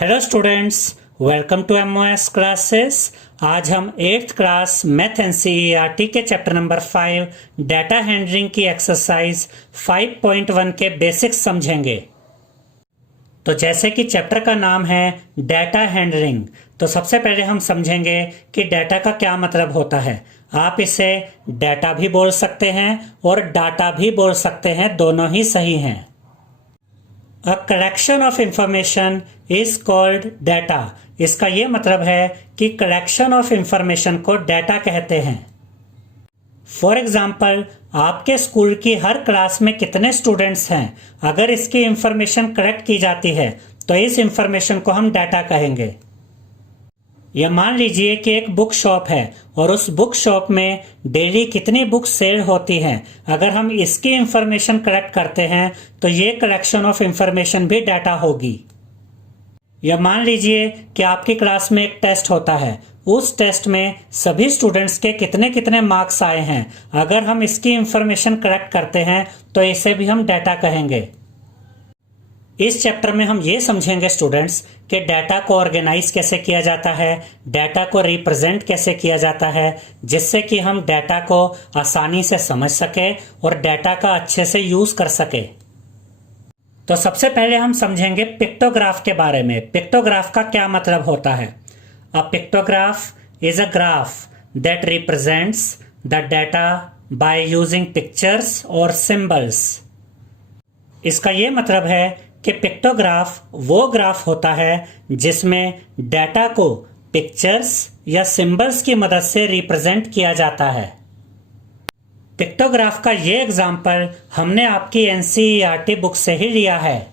Hello students, welcome to MOS classes. आज हम 8th class math NCERT के chapter number 5 data handling की exercise 5.1 के बेसिक्स समझेंगे। तो जैसे कि चैप्टर का नाम है डाटा हैंडलिंग, तो सबसे पहले हम समझेंगे कि डाटा का क्या मतलब होता है। आप इसे डाटा भी बोल सकते हैं और डाटा भी बोल सकते हैं, दोनों ही सही हैं। A collection of information is called data। इसका यह मतलब है कि collection of information को डाटा कहते हैं। फॉर एग्जाम्पल, आपके स्कूल की हर क्लास में कितने स्टूडेंट्स हैं, अगर इसकी इंफॉर्मेशन कलेक्ट की जाती है तो इस इंफॉर्मेशन को हम डाटा कहेंगे। यह मान लीजिए कि एक बुक शॉप है और उस बुक शॉप में डेली कितनी बुक सेल होती हैं, अगर हम इसकी इंफॉर्मेशन कलेक्ट करते हैं तो ये कलेक्शन ऑफ इंफॉर्मेशन भी डाटा होगी। यह मान लीजिए कि आपकी क्लास में एक टेस्ट होता है, उस टेस्ट में सभी स्टूडेंट्स के कितने कितने मार्क्स आए हैं, अगर हम इसकी इंफॉर्मेशन कलेक्ट करते हैं तो इसे भी हम डाटा कहेंगे। इस चैप्टर में हम ये समझेंगे स्टूडेंट्स कि डाटा को ऑर्गेनाइज कैसे किया जाता है, डाटा को रिप्रेजेंट कैसे किया जाता है, जिससे कि हम डाटा को आसानी से समझ सके और डाटा का अच्छे से यूज कर सके। तो सबसे पहले हम समझेंगे पिक्टोग्राफ के बारे में। पिक्टोग्राफ का क्या मतलब होता है। A pictograph is a graph that represents the data by using pictures और सिंबल्स। इसका ये मतलब है कि पिक्टोग्राफ वो ग्राफ होता है जिसमें डाटा को पिक्चर्स या सिंबल्स की मदद से रिप्रेजेंट किया जाता है। पिक्टोग्राफ का ये एग्जाम्पल हमने आपकी एनसीईआरटी बुक से ही लिया है।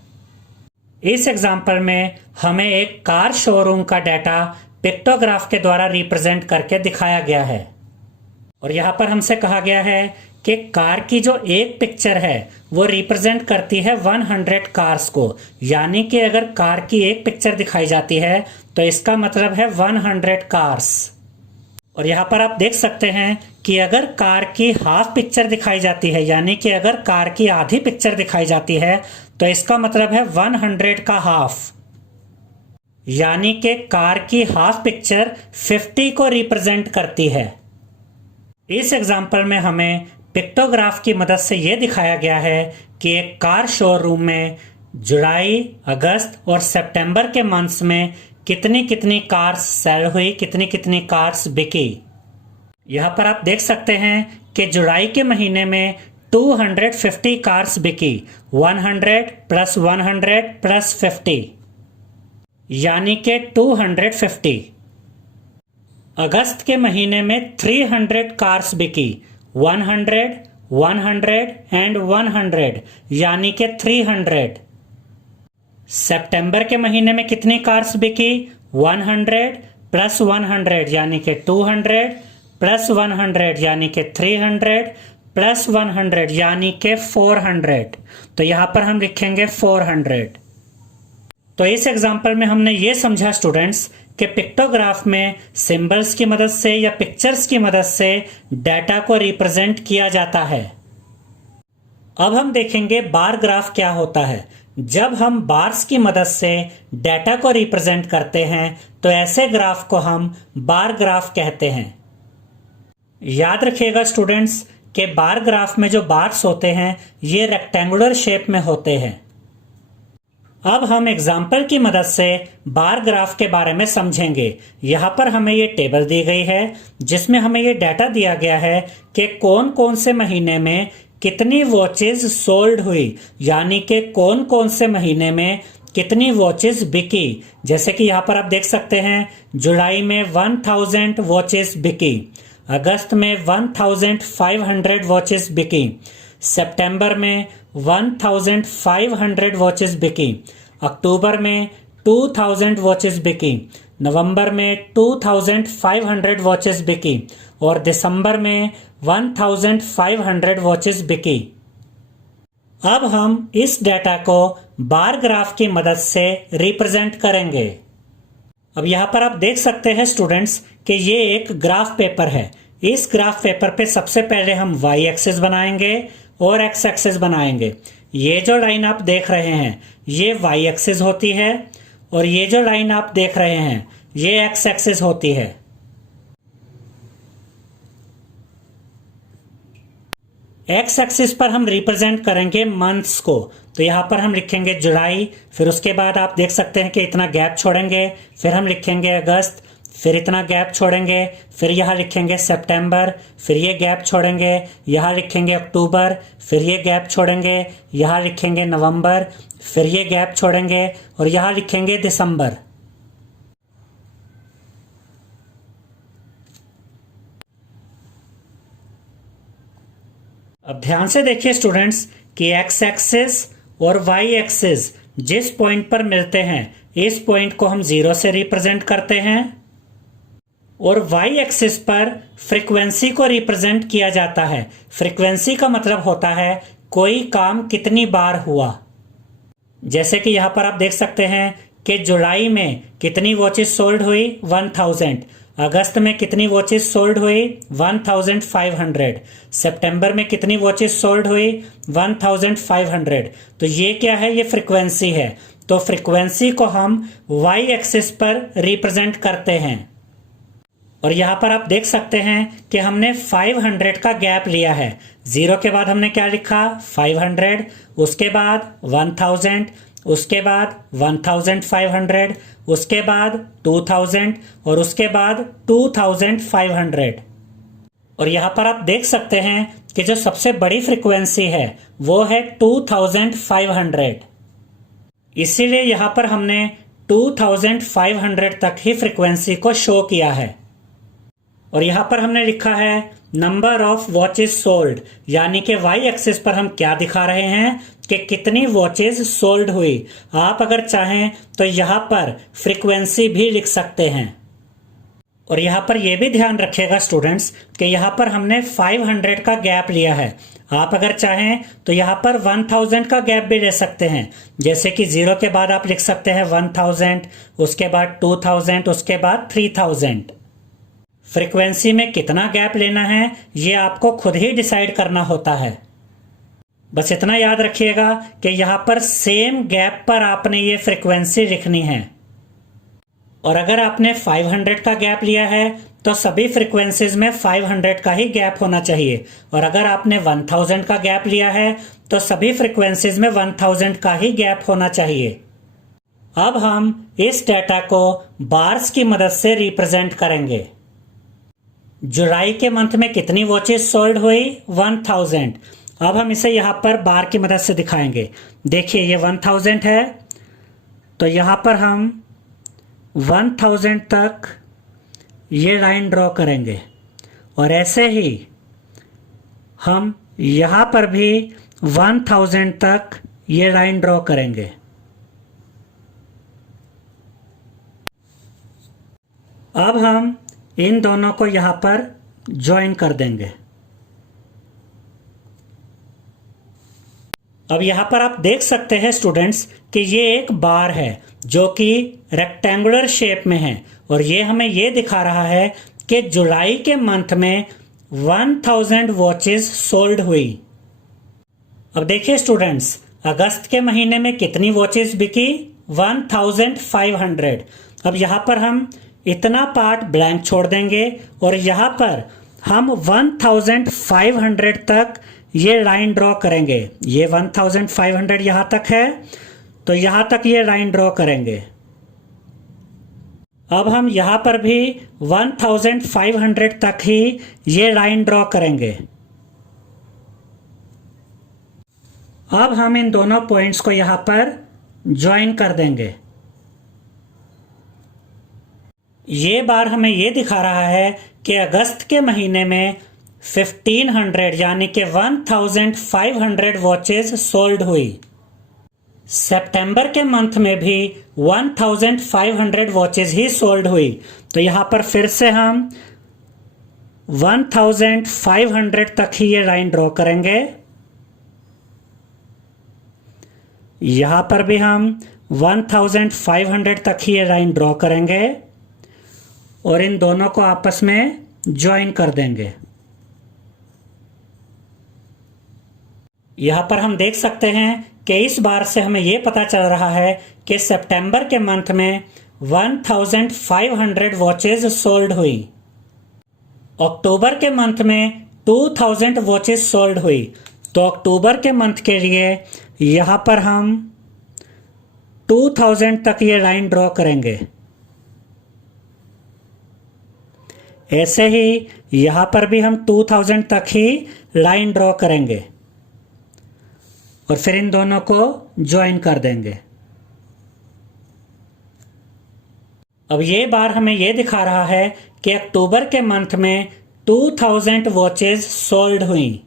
इस एग्जाम्पल में हमें एक कार शोरूम का डाटा पिक्टोग्राफ के द्वारा रिप्रेजेंट करके दिखाया गया है और यहाँ पर हमसे कहा गया है कि कार की जो एक पिक्चर है वो रिप्रेजेंट करती है 100 कार्स को, यानी कि अगर कार की एक पिक्चर दिखाई जाती है तो इसका मतलब है 100 कार्स। और यहाँ पर आप देख सकते हैं कि अगर कार की हाफ पिक्चर दिखाई जाती है, यानी कि अगर कार की आधी पिक्चर दिखाई जाती है तो इसका मतलब है 100 का हाफ, यानी कि कार की हाफ पिक्चर 50 को रिप्रेजेंट करती है। इस एग्जाम्पल में हमें पिक्टोग्राफ की मदद से यह दिखाया गया है कि एक कार शोरूम में जुलाई, अगस्त और सितंबर के मंथ्स में कितनी कितनी कार्स सेल हुई, कितनी कितनी कार्स बिकी। यहाँ पर आप देख सकते हैं कि जुलाई के महीने में 250 कार्स बिकी, 100 प्लस 100 प्लस 50, यानी कि 250। अगस्त के महीने में 300 कार्स बिकी, 100, 100 एंड 100, यानी कि 300। सितंबर के महीने में कितनी कार्स बिकी, 100 प्लस 100 यानी कि 200 प्लस 100 यानी कि 300 प्लस 100 यानी कि 400। तो यहां पर हम लिखेंगे 400। तो इस एग्जाम्पल में हमने ये समझा स्टूडेंट्स कि पिक्टोग्राफ में सिंबल्स की मदद से या पिक्चर्स की मदद से डाटा को रिप्रेजेंट किया जाता है। अब हम देखेंगे बार ग्राफ क्या होता है। जब हम बार्स की मदद से डाटा को रिप्रेजेंट करते हैं तो ऐसे ग्राफ को हम बार ग्राफ कहते हैं। याद रखिएगा स्टूडेंट्स कि बार ग्राफ में जो बार्स होते हैं ये रेक्टेंगुलर शेप में होते हैं। अब हम एग्जाम्पल की मदद से बार ग्राफ के बारे में समझेंगे। यहाँ पर हमें ये टेबल दी गई है जिसमें हमें ये डाटा दिया गया है कि कौन कौन से महीने में कितनी वॉचेस सोल्ड हुई, यानी कि कौन कौन से महीने में कितनी वॉचेस बिकी। जैसे कि यहाँ पर आप देख सकते हैं जुलाई में 1000 वॉचेस बिकी, अगस्त में 1500 वॉचेस बिकी, सितंबर में 1500 वॉचेस बिकी, अक्टूबर में 2000 वॉचेस बिकी, नवंबर में 2500 वॉचेस बिकी और दिसंबर में 1500 वॉचेस बिकी। अब हम इस डाटा को बार ग्राफ की मदद से रिप्रेजेंट करेंगे। अब यहाँ पर आप देख सकते हैं स्टूडेंट्स कि ये एक ग्राफ पेपर है। इस ग्राफ पेपर पे सबसे पहले हम वाई एक्सिस बनाएंगे और एक्स एक्सिस बनाएंगे। ये जो लाइन आप देख रहे हैं ये वाई एक्सिस होती है और ये जो लाइन आप देख रहे हैं ये एक्स एक्सिस होती है। एक्स एक्सिस पर हम रिप्रेजेंट करेंगे मंथ्स को, तो यहाँ पर हम लिखेंगे जुलाई, फिर उसके बाद आप देख सकते हैं कि इतना गैप छोड़ेंगे, फिर हम लिखेंगे अगस्त, फिर इतना गैप छोड़ेंगे, फिर यहाँ लिखेंगे सितंबर, फिर ये गैप छोड़ेंगे, यहाँ लिखेंगे अक्टूबर, फिर ये गैप छोड़ेंगे, यहाँ लिखेंगे नवंबर, फिर ये गैप छोड़ेंगे और यहाँ लिखेंगे दिसंबर। अब ध्यान से देखिए स्टूडेंट्स कि एक्स एक्सिस और वाई एक्सिस जिस पॉइंट पर मिलते हैं इस पॉइंट को हम 0 से रिप्रेजेंट करते हैं और वाई एक्सिस पर फ्रीक्वेंसी को रिप्रेजेंट किया जाता है। फ्रीक्वेंसी का मतलब होता है कोई काम कितनी बार हुआ। जैसे कि यहां पर आप देख सकते हैं कि जुलाई में कितनी वॉचेस सोल्ड हुई 1000, अगस्त में कितनी वॉचेस सोल्ड हुई 1500, सितंबर में कितनी वॉचेस सोल्ड हुई 1500। तो ये क्या है, ये फ्रीक्वेंसी है। तो फ्रीक्वेंसी को हम वाई एक्सिस पर रिप्रेजेंट करते हैं और यहां पर आप देख सकते हैं कि हमने 500 का गैप लिया है। 0 के बाद हमने क्या लिखा 500, उसके बाद 1000, उसके बाद 1500, उसके बाद 2000 और उसके बाद 2500। और यहां पर आप देख सकते हैं कि जो सबसे बड़ी फ्रीक्वेंसी है वो है 2500, इसीलिए यहां पर हमने 2500 तक ही फ्रीक्वेंसी को शो किया है। और यहां पर हमने लिखा है नंबर ऑफ वॉचेस सोल्ड, यानी कि वाई एक्सिस पर हम क्या दिखा रहे हैं कि कितनी वॉचेस सोल्ड हुई। आप अगर चाहें तो यहां पर फ्रीक्वेंसी भी लिख सकते हैं। और यहां पर यह भी ध्यान रखिएगा स्टूडेंट्स कि यहां पर हमने 500 का गैप लिया है। आप अगर चाहें तो यहां पर 1000 का गैप भी ले सकते हैं। जैसे कि 0 के बाद आप लिख सकते हैं 1000, उसके बाद 2000, उसके बाद 3000। फ्रीक्वेंसी में कितना गैप लेना है ये आपको खुद ही डिसाइड करना होता है। बस इतना याद रखिएगा कि यहां पर सेम गैप पर आपने ये फ्रीक्वेंसी लिखनी है। और अगर आपने 500 का गैप लिया है तो सभी फ्रीक्वेंसीज में 500 का ही गैप होना चाहिए, और अगर आपने 1000 का गैप लिया है तो सभी फ्रीक्वेंसीज में 1000 का ही गैप होना चाहिए। अब हम इस डेटा को बार्स की मदद से रिप्रेजेंट करेंगे। जुलाई के मंथ में कितनी वॉचेस सोल्ड हुई 1000। अब हम इसे यहां पर बार की मदद से दिखाएंगे। देखिए ये 1000 है, तो यहां पर हम 1000 तक ये लाइन ड्रॉ करेंगे और ऐसे ही हम यहां पर भी 1000 तक ये लाइन ड्रॉ करेंगे। अब हम इन दोनों को यहां पर ज्वाइन कर देंगे। अब यहां पर आप देख सकते हैं स्टूडेंट्स कि ये एक बार है जो कि रेक्टेंगुलर शेप में है और ये हमें ये दिखा रहा है कि जुलाई के मंथ में 1000 वॉचेस सोल्ड हुई। अब देखिए स्टूडेंट्स, अगस्त के महीने में कितनी वॉचेस बिकी 1500। अब यहां पर हम इतना पार्ट ब्लैंक छोड़ देंगे और यहां पर हम 1500 तक ये लाइन ड्रॉ करेंगे। ये 1500 यहां तक है, तो यहां तक ये लाइन ड्रॉ करेंगे। अब हम यहां पर भी 1500 तक ही ये लाइन ड्रॉ करेंगे। अब हम इन दोनों पॉइंट्स को यहां पर ज्वाइन कर देंगे। ये बार हमें ये दिखा रहा है कि अगस्त के महीने में 1500 यानी कि 1500 वॉचेस सोल्ड हुई। सितंबर के मंथ में भी 1500 वॉचेस ही सोल्ड हुई। तो यहां पर फिर से हम 1500 तक ही ये लाइन ड्रॉ करेंगे। यहां पर भी हम 1500 तक ही ये लाइन ड्रॉ करेंगे और इन दोनों को आपस में ज्वाइन कर देंगे। यहां पर हम देख सकते हैं कि इस बार से हमें ये पता चल रहा है कि सितंबर के मंथ में 1500 वॉचेज सोल्ड हुई, अक्टूबर के मंथ में 2000 वॉचेज सोल्ड हुई। तो अक्टूबर के मंथ के लिए यहां पर हम 2000 तक ये लाइन ड्रॉ करेंगे। ऐसे ही यहां पर भी हम 2000 तक ही लाइन ड्रॉ करेंगे और फिर इन दोनों को ज्वाइन कर देंगे। अब ये बार हमें ये दिखा रहा है कि अक्टूबर के मंथ में 2000 वॉचेज सोल्ड हुई,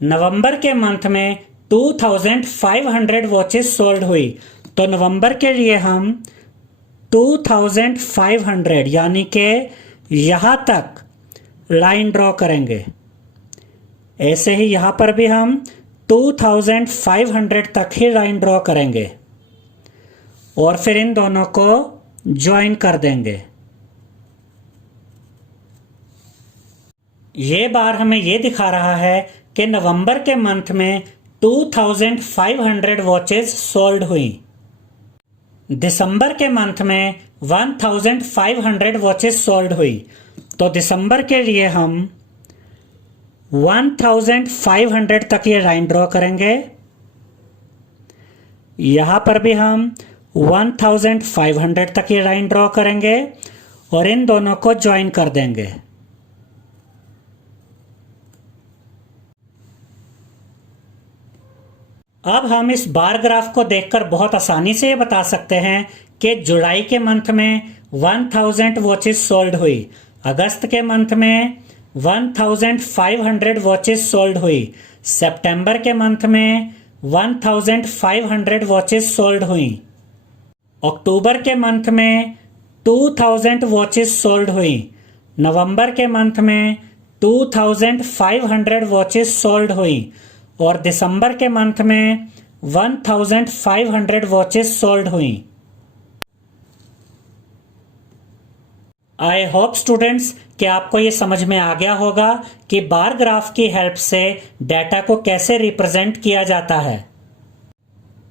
नवंबर के मंथ में 2500 वॉचेज सोल्ड हुई। तो नवंबर के लिए हम 2500 यानी कि यहां तक लाइन ड्रॉ करेंगे। ऐसे ही यहां पर भी हम 2500 तक ही लाइन ड्रॉ करेंगे और फिर इन दोनों को ज्वाइन कर देंगे। ये बार हमें ये दिखा रहा है कि नवंबर के मंथ में 2500 वॉचेज सोल्ड हुई, दिसंबर के मंथ में 1500 वॉचेज सोल्ड हुई। तो दिसंबर के लिए हम 1500 तक ये लाइन ड्रॉ करेंगे, यहां पर भी हम 1500 तक ये लाइन ड्रॉ करेंगे और इन दोनों को ज्वाइन कर देंगे। अब हम इस बार ग्राफ को देखकर बहुत आसानी से ये बता सकते हैं कि जुलाई के मंथ में 1000 वॉचेज सोल्ड हुई, अगस्त के मंथ में 1500 वॉचेज सोल्ड हुई, सितंबर के मंथ में 1500 वॉचेज सोल्ड हुई, अक्टूबर के मंथ में 2000 वॉचेज सोल्ड हुई, नवंबर के मंथ में 2500 वॉचेज सोल्ड हुई और दिसंबर के मंथ में 1500 वॉचेज सोल्ड हुई। आई होप स्टूडेंट्स कि आपको ये समझ में आ गया होगा कि बार ग्राफ की हेल्प से डाटा को कैसे रिप्रेजेंट किया जाता है।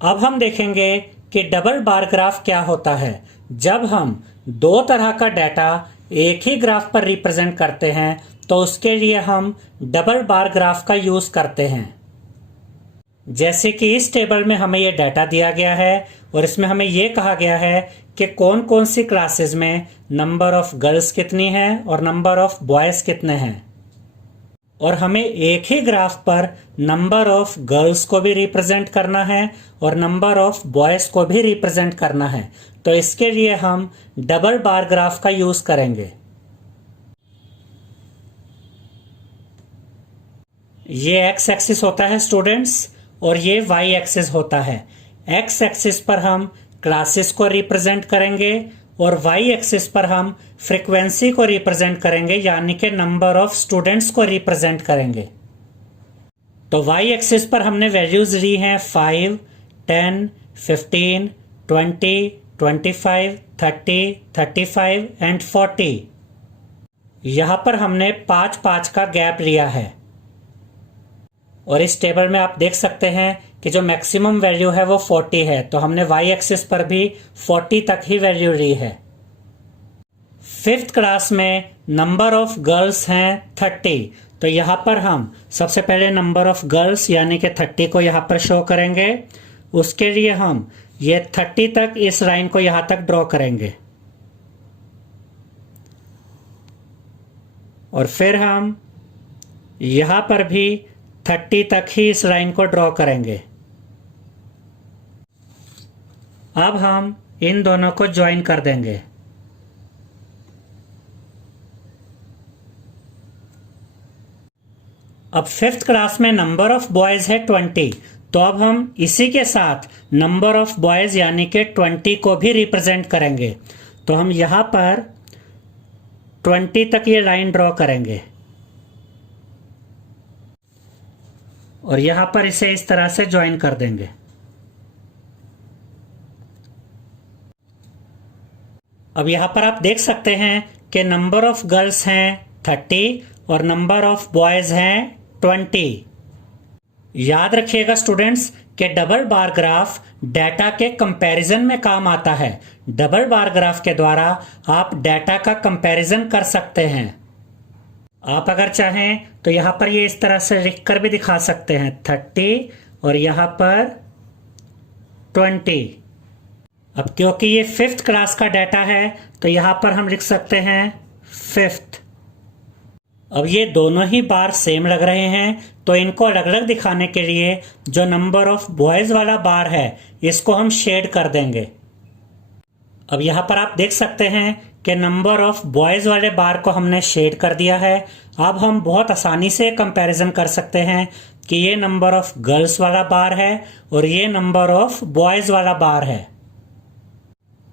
अब हम देखेंगे कि डबल बार ग्राफ क्या होता है। जब हम दो तरह का डाटा एक ही ग्राफ पर रिप्रेजेंट करते हैं तो उसके लिए हम डबल बार ग्राफ का यूज करते हैं। जैसे कि इस टेबल में हमें ये डाटा दिया गया है और इसमें हमें ये कहा गया है कि कौन कौन सी क्लासेस में नंबर ऑफ गर्ल्स कितनी है और नंबर ऑफ बॉयज कितने हैं, और हमें एक ही ग्राफ पर नंबर ऑफ गर्ल्स को भी रिप्रेजेंट करना है और नंबर ऑफ बॉयज को भी रिप्रेजेंट करना है। तो इसके लिए हम डबल बार ग्राफ का यूज करेंगे। ये एक्स एक्सिस होता है स्टूडेंट्स और ये वाई एक्सिस होता है। एक्स एक्सिस पर हम क्लासेस को रिप्रेजेंट करेंगे और वाई एक्सिस पर हम फ्रीक्वेंसी को रिप्रेजेंट करेंगे, यानी कि नंबर ऑफ स्टूडेंट्स को रिप्रेजेंट करेंगे। तो वाई एक्सिस पर हमने वैल्यूज ली हैं 5, 10, 15, 20, 25, 30, 35 एंड 40। यहां पर हमने 5-5 का गैप लिया है और इस टेबल में आप देख सकते हैं कि जो मैक्सिमम वैल्यू है वो 40 है, तो हमने वाई एक्सिस पर भी 40 तक ही वैल्यू ली है। 5th क्लास में नंबर ऑफ गर्ल्स हैं 30, तो यहां पर हम सबसे पहले नंबर ऑफ गर्ल्स यानी कि 30 को यहां पर शो करेंगे। उसके लिए हम ये 30 तक इस लाइन को यहां तक ड्रॉ करेंगे और फिर हम यहां पर भी 30 तक ही इस लाइन को ड्रॉ करेंगे। अब हम इन दोनों को ज्वाइन कर देंगे। अब 5th क्लास में नंबर ऑफ बॉयज है 20, तो अब हम इसी के साथ नंबर ऑफ बॉयज यानी कि 20 को भी रिप्रेजेंट करेंगे। तो हम यहां पर 20 तक ये लाइन ड्रॉ करेंगे और यहां पर इसे इस तरह से ज्वाइन कर देंगे। अब यहां पर आप देख सकते हैं कि नंबर ऑफ गर्ल्स हैं 30 और नंबर ऑफ बॉयज हैं 20। याद रखिएगा स्टूडेंट्स कि डबल बार ग्राफ डाटा के कंपैरिजन में काम आता है। डबल बार ग्राफ के द्वारा आप डाटा का कंपैरिजन कर सकते हैं। आप अगर चाहें तो यहां पर ये इस तरह से लिखकर भी दिखा सकते हैं 30 और यहां पर 20। अब क्योंकि ये 5th क्लास का डाटा है तो यहां पर हम लिख सकते हैं 5th। अब ये दोनों ही बार सेम लग रहे हैं तो इनको अलग अलग दिखाने के लिए जो नंबर ऑफ बॉयज वाला बार है इसको हम शेड कर देंगे। अब यहां पर आप देख सकते हैं कि नंबर ऑफ बॉयज वाले बार को हमने शेड कर दिया है। अब हम बहुत आसानी से कंपैरिजन कर सकते हैं कि ये नंबर ऑफ गर्ल्स वाला बार है और ये नंबर ऑफ बॉयज वाला बार है।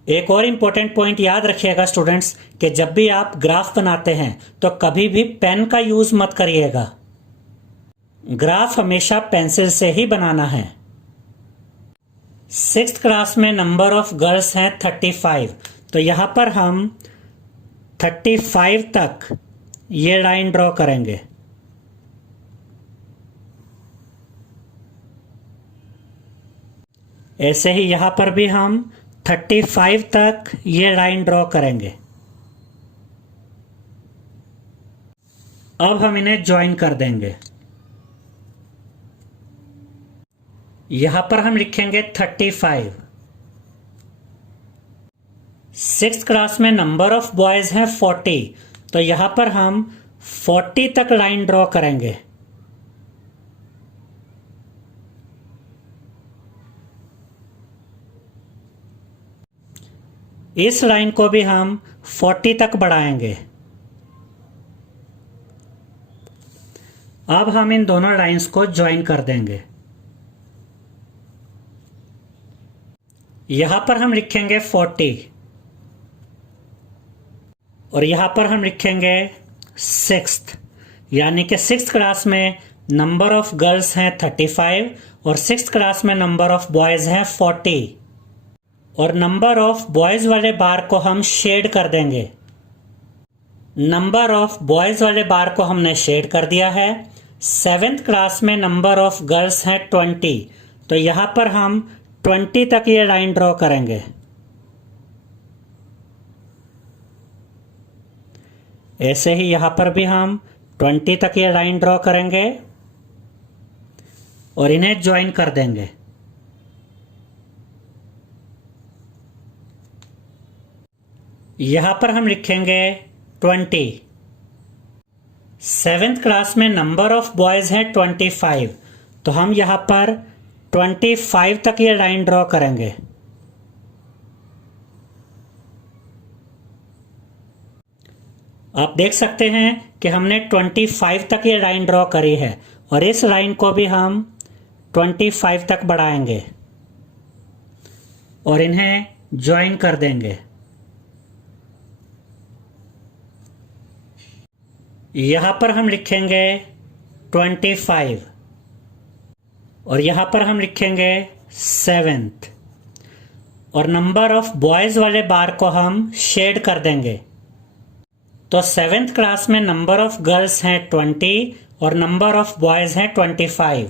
एक और इम्पोर्टेंट पॉइंट याद रखिएगा स्टूडेंट्स कि जब भी आप ग्राफ बनाते हैं तो कभी भी पेन का यूज मत करिएगा। ग्राफ हमेशा पेंसिल से ही बनाना है। 6th क्लास में नंबर ऑफ गर्ल्स हैं 35 तो यहां पर हम 35 तक ये लाइन ड्रॉ करेंगे। ऐसे ही यहां पर भी हम 35 तक ये लाइन ड्रॉ करेंगे। अब हम इन्हें ज्वाइन कर देंगे। यहां पर हम लिखेंगे 35। 6th क्लास में नंबर ऑफ बॉयज हैं 40 तो यहां पर हम 40 तक लाइन ड्रॉ करेंगे। इस लाइन को भी हम 40 तक बढ़ाएंगे। अब हम इन दोनों लाइंस को ज्वाइन कर देंगे। यहां पर हम लिखेंगे 40 और यहां पर हम लिखेंगे 6th, यानी कि 6th क्लास में नंबर ऑफ गर्ल्स हैं 35 और 6th क्लास में नंबर ऑफ बॉयज हैं 40 और नंबर ऑफ बॉयज वाले बार को हम शेड कर देंगे। नंबर ऑफ बॉयज वाले बार को हमने शेड कर दिया है। 7th क्लास में नंबर ऑफ गर्ल्स हैं 20 तो यहां पर हम 20 तक ये लाइन ड्रॉ करेंगे। ऐसे ही यहां पर भी हम 20 तक ये लाइन ड्रॉ करेंगे और इन्हें ज्वाइन कर देंगे। यहां पर हम लिखेंगे 20। 7th क्लास में नंबर ऑफ बॉयज हैं 25 तो हम यहां पर 25 तक ये लाइन ड्रॉ करेंगे। आप देख सकते हैं कि हमने 25 तक ये लाइन ड्रॉ करी है और इस लाइन को भी हम 25 तक बढ़ाएंगे और इन्हें ज्वाइन कर देंगे। यहां पर हम लिखेंगे 25 और यहां पर हम लिखेंगे 7th और नंबर ऑफ बॉयज वाले बार को हम शेड कर देंगे। तो 7th क्लास में नंबर ऑफ गर्ल्स हैं 20 और नंबर ऑफ बॉयज हैं 25।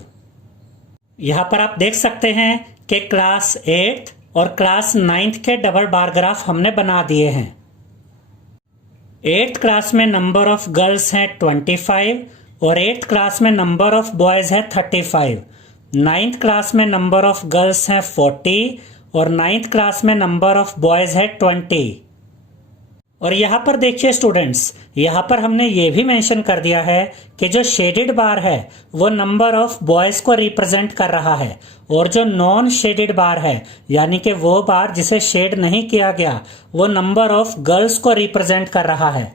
यहां पर आप देख सकते हैं कि क्लास 8th और क्लास 9th के डबल बार ग्राफ हमने बना दिए हैं। 8th क्लास में नंबर ऑफ गर्ल्स हैं 25 और 8th क्लास में नंबर ऑफ बॉयज है 35। 9th क्लास में नंबर ऑफ गर्ल्स हैं 40 और 9th क्लास में नंबर ऑफ बॉयज है 20। और यहाँ पर देखिए स्टूडेंट्स, यहाँ पर हमने ये भी मेंशन कर दिया है कि जो शेडेड बार है वो नंबर ऑफ बॉयज को रिप्रेजेंट कर रहा है और जो नॉन शेडेड बार है यानी कि वो बार जिसे शेड नहीं किया गया वो नंबर ऑफ गर्ल्स को रिप्रेजेंट कर रहा है।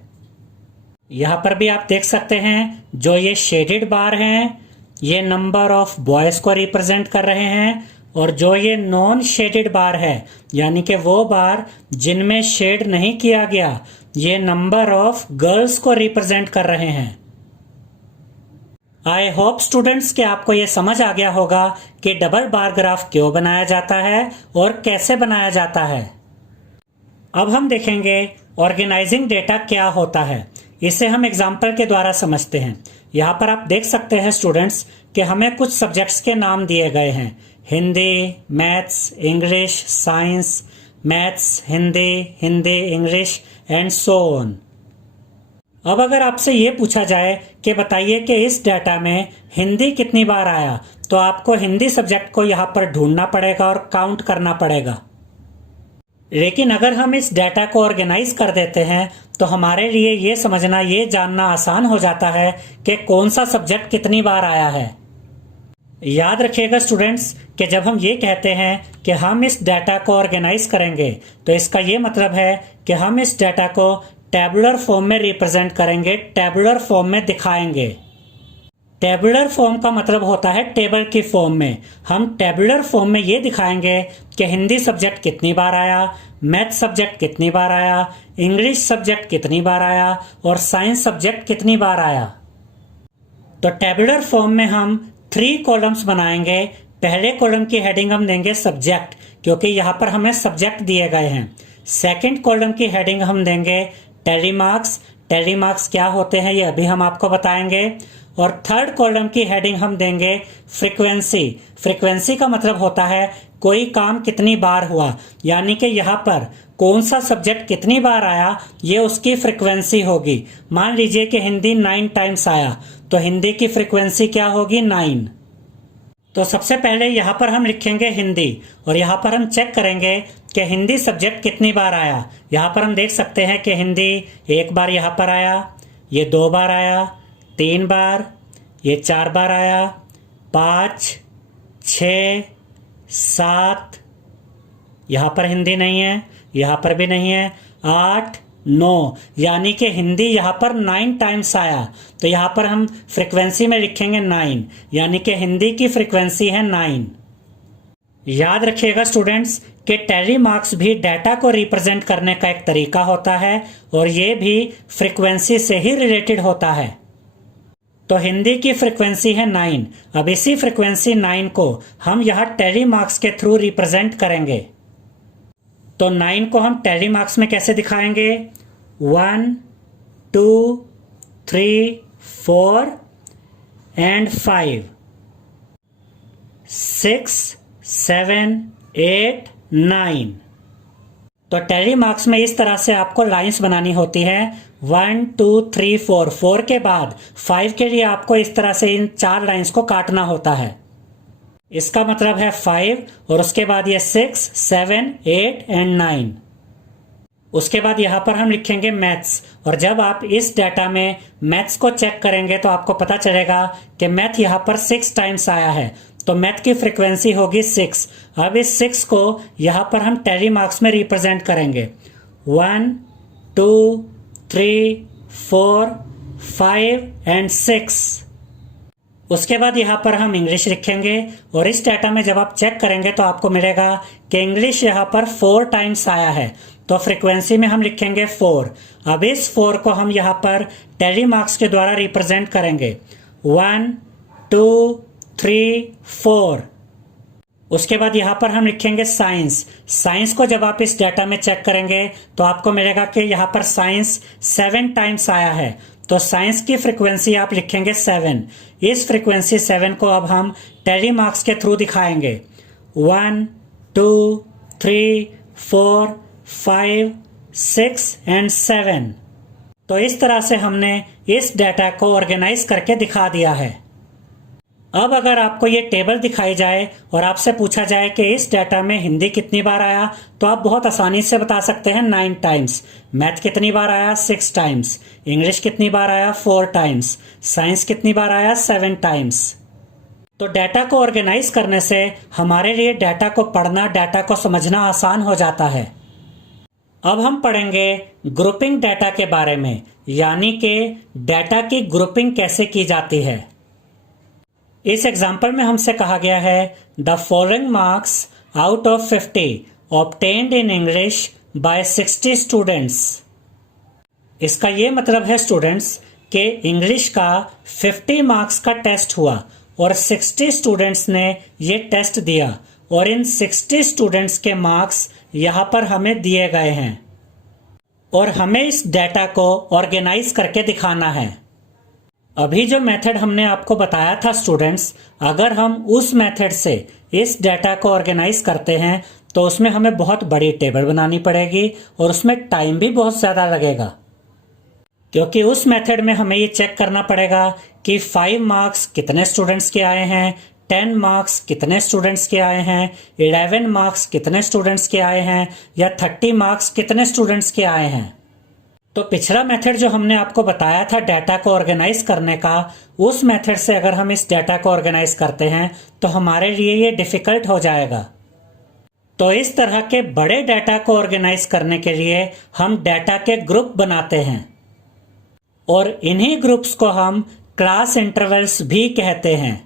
यहाँ पर भी आप देख सकते हैं जो ये शेडेड बार हैं ये नंबर ऑफ बॉयज को रिप्रेजेंट कर रहे हैं और जो ये नॉन शेडेड बार है यानी कि वो बार जिनमें शेड नहीं किया गया ये नंबर ऑफ गर्ल्स को रिप्रेजेंट कर रहे हैं। आई होप स्टूडेंट्स कि आपको ये समझ आ गया होगा कि डबल बार ग्राफ क्यों बनाया जाता है और कैसे बनाया जाता है। अब हम देखेंगे ऑर्गेनाइजिंग डेटा क्या होता है। इसे हम एग्जाम्पल के द्वारा समझते हैं। यहाँ पर आप देख सकते हैं स्टूडेंट्स कि हमें कुछ सब्जेक्ट्स के नाम दिए गए हैं, Hindi, maths, English, science, maths, Hindi, Hindi, English and so on. अब अगर आपसे ये पूछा जाए कि बताइए कि इस डाटा में हिंदी कितनी बार आया, तो आपको हिंदी सब्जेक्ट को यहाँ पर ढूंढना पड़ेगा और काउंट करना पड़ेगा। लेकिन अगर हम इस डाटा को ऑर्गेनाइज कर देते हैं तो हमारे लिए ये समझना, ये जानना आसान हो जाता है कि कौन सा सब्जेक्ट कितनी बार आया है। याद रखिएगा स्टूडेंट्स कि जब हम ये कहते हैं कि हम इस डाटा को ऑर्गेनाइज करेंगे तो इसका ये मतलब है कि हम इस डाटा को टेबुलर फॉर्म में रिप्रेजेंट करेंगे, टेबुलर फॉर्म में दिखाएंगे। टेबुलर फॉर्म का मतलब होता है टेबल की फॉर्म में। हम टेबुलर फॉर्म में ये दिखाएंगे कि हिंदी सब्जेक्ट कितनी बार आया, मैथ सब्जेक्ट कितनी बार आया, इंग्लिश सब्जेक्ट कितनी बार आया और साइंस सब्जेक्ट कितनी बार आया। तो टेबुलर फॉर्म में हम 3 कॉलम्स बनाएंगे। पहले कॉलम की हेडिंग हम देंगे सब्जेक्ट, क्योंकि यहाँ पर हमें सब्जेक्ट दिए गए हैं। सेकंड कॉलम की हेडिंग हम देंगे टैली मार्क्स। टैली मार्क्स क्या होते हैं ये अभी हम आपको बताएंगे। और थर्ड कॉलम की हेडिंग हम देंगे फ्रीक्वेंसी। फ्रीक्वेंसी का मतलब होता है कोई काम कितनी बार हुआ, यानी कि यहाँ पर कौन सा सब्जेक्ट कितनी बार आया ये उसकी फ्रीक्वेंसी होगी। मान लीजिए कि हिंदी 9 टाइम्स आया, तो हिंदी की फ्रीक्वेंसी क्या होगी? 9। तो सबसे पहले यहाँ पर हम लिखेंगे हिंदी और यहाँ पर हम चेक करेंगे कि हिंदी सब्जेक्ट कितनी बार आया। यहाँ पर हम देख सकते हैं कि हिंदी 1 बार यहाँ पर आया, ये 2 बार आया, 3 बार, ये 4 बार आया, 5, 6, 7, यहाँ पर हिंदी नहीं है, यहाँ पर भी नहीं है, 8, 9, यानी कि हिंदी यहाँ पर 9 टाइम्स आया। तो यहाँ पर हम फ्रीक्वेंसी में लिखेंगे 9, यानी कि हिंदी की फ्रीक्वेंसी है 9। याद रखिएगा स्टूडेंट्स कि टैली मार्क्स भी डाटा को रिप्रेजेंट करने का एक तरीका होता है और ये भी फ्रीक्वेंसी से ही रिलेटेड होता है। तो हिंदी की फ्रीक्वेंसी है 9। अब इसी फ्रीक्वेंसी 9 को हम यहाँ टैली मार्क्स के थ्रू रिप्रेजेंट करेंगे। तो 9 को हम टैली मार्क्स में कैसे दिखाएंगे? 1, 2, 3, 4 एंड 5, 6, 7, 8, 9। तो टैली मार्क्स में इस तरह से आपको लाइंस बनानी होती है। 1, 2, 3, 4, 4 के बाद 5 के लिए आपको इस तरह से इन 4 लाइंस को काटना होता है। इसका मतलब है 5 और उसके बाद ये 6, 7, 8 एंड 9। उसके बाद यहाँ पर हम लिखेंगे मैथ्स। और जब आप इस डाटा में मैथ्स को चेक करेंगे तो आपको पता चलेगा कि मैथ यहाँ पर 6 टाइम्स आया है, तो मैथ की फ्रीक्वेंसी होगी 6। अब इस 6 को यहाँ पर हम टैली मार्क्स में रिप्रेजेंट करेंगे। 1, 2, 3, 4, 5 एंड 6। उसके बाद यहाँ पर हम इंग्लिश लिखेंगे और इस डाटा में जब आप चेक करेंगे तो आपको मिलेगा कि इंग्लिश यहाँ पर 4 टाइम्स आया है, तो फ्रीक्वेंसी में हम लिखेंगे 4। अब इस 4 को हम यहाँ पर टैली मार्क्स के द्वारा रिप्रेजेंट करेंगे। 1, 2, 3, 4। उसके बाद यहाँ पर हम लिखेंगे साइंस। साइंस को जब आप इस डाटा में चेक करेंगे तो आपको मिलेगा कि यहाँ पर साइंस 7 टाइम्स आया है, तो साइंस की फ्रीक्वेंसी आप लिखेंगे 7। इस फ्रीक्वेंसी 7 को अब हम टैली मार्क्स के थ्रू दिखाएंगे। 1, 2, 3, 4, 5, 6 एंड 7। तो इस तरह से हमने इस डाटा को ऑर्गेनाइज करके दिखा दिया है। अब अगर आपको ये टेबल दिखाई जाए और आपसे पूछा जाए कि इस डाटा में हिंदी कितनी बार आया, तो आप बहुत आसानी से बता सकते हैं 9 टाइम्स। मैथ कितनी बार आया? 6 टाइम्स। इंग्लिश कितनी बार आया? 4 टाइम्स। साइंस कितनी बार आया? 7 टाइम्स। तो डाटा को ऑर्गेनाइज करने से हमारे लिए डाटा को पढ़ना, डाटा को समझना आसान हो जाता है। अब हम पढ़ेंगे ग्रुपिंग डाटा के बारे में, यानी कि डाटा की ग्रुपिंग कैसे की जाती है। इस एग्जाम्पल में हमसे कहा गया है the following marks out of 50 obtained in English by 60 students. इसका ये मतलब है स्टूडेंट्स कि इंग्लिश का 50 मार्क्स का टेस्ट हुआ और 60 स्टूडेंट्स ने ये टेस्ट दिया और इन 60 स्टूडेंट्स के मार्क्स यहाँ पर हमें दिए गए हैं और हमें इस डाटा को ऑर्गेनाइज करके दिखाना है। अभी जो मेथड हमने आपको बताया था स्टूडेंट्स, अगर हम उस मेथड से इस डाटा को ऑर्गेनाइज करते हैं तो उसमें हमें बहुत बड़ी टेबल बनानी पड़ेगी और उसमें टाइम भी बहुत ज़्यादा लगेगा, क्योंकि उस मेथड में हमें ये चेक करना पड़ेगा कि 5 मार्क्स कितने स्टूडेंट्स के आए हैं, 10 मार्क्स कितने स्टूडेंट्स के आए हैं, 11 मार्क्स कितने स्टूडेंट्स के आए हैं, या 30 मार्क्स कितने स्टूडेंट्स के आए हैं। तो पिछला मेथड जो हमने आपको बताया था डाटा को ऑर्गेनाइज करने का, उस मेथड से अगर हम इस डाटा को ऑर्गेनाइज करते हैं तो हमारे लिए ये डिफिकल्ट हो जाएगा। तो इस तरह के बड़े डाटा को ऑर्गेनाइज करने के लिए हम डाटा के ग्रुप बनाते हैं और इन्हीं ग्रुप्स को हम क्लास इंटरवल्स भी कहते हैं।